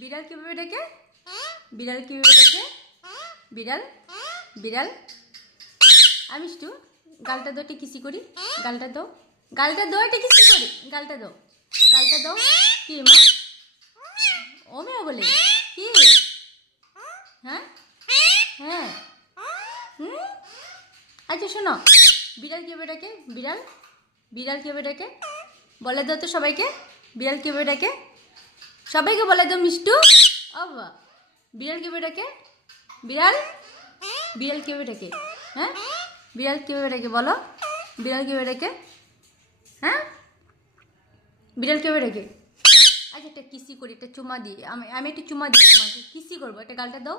বিড়াল কিভাবে ডাকে? বিড়াল কিভাবে ডাকে? বিড়াল বিড়াল আমি মিষ্টু গালটা দাও, একটা কিসি করি। গালটা দাও, গালটা দাও, একটা কিসি করি। গালটা দাও, গালটা দাও। কি মা? ও মেয়ে বলে কি? হ্যাঁ হ্যাঁ হুম। আচ্ছা শোনো, বিড়াল কিভাবে ডাকে? বিড়াল বিড়াল কিভাবে ডাকে বলে দাও তো সবাইকে। বিড়াল কিভাবে ডাকে সবাইকে বলে দাও মিষ্টু। ও বাবা, বিড়াল কিভাবে ডাকে? বিড়াল বিড়াল কিভাবে ডাকে? হ্যাঁ বিড়াল কিভাবে ডাকে বলো? বিড়াল কিভাবে ডাকে? হ্যাঁ বিড়াল কিভাবে ডাকে? আচ্ছা একটা কিসি করি, একটা চুমা দিই। আমি একটা চুমা দিই তোমাকে, কিসি করবো। একটা গালটা দাও,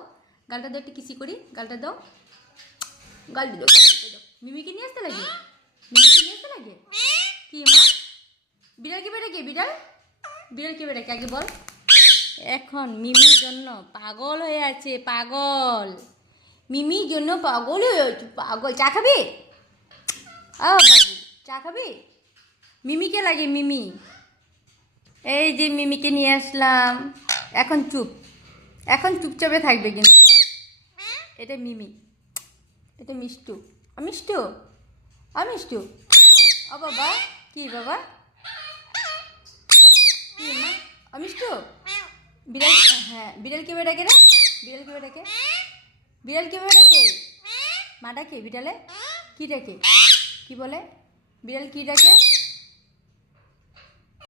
গালটা দাও, একটা কিসি করি। গালটা দাও, গালটা দাও, গালটা দাও। মিমিকে নিয়ে আসতে লাগে, মিমিকে নিয়ে আসতে লাগে। কি মা? বিড়াল কিভাবে ডাকে? বিড়াল বিড়াল কিভাবে ডাকে আগে বল। এখন মিমির জন্য পাগল হয়ে আছে, পাগল। মিমির জন্য পাগল হয়ে আছে, পাগল। চা খাবি? বাবু চা খাবি? মিমিকে লাগে, মিমি। এই যে মিমিকে নিয়ে আসলাম। এখন চুপ, এখন চুপচাপে থাকবে কিন্তু। এটা মিমি, এটা মিষ্টু। মিষ্টু মিষ্টু। ও বাবা, কি বাবা? কি মা? মিষ্টু বিড়াল, হ্যাঁ বিড়াল কিভাবে ডাকে রে? বিড়াল কিভাবে ডাকে? বিড়াল কিভাবে ডাকে? মা ডাকে বিড়ালে? কি ডাকে? কি বলে? বিড়াল কি ডাকে?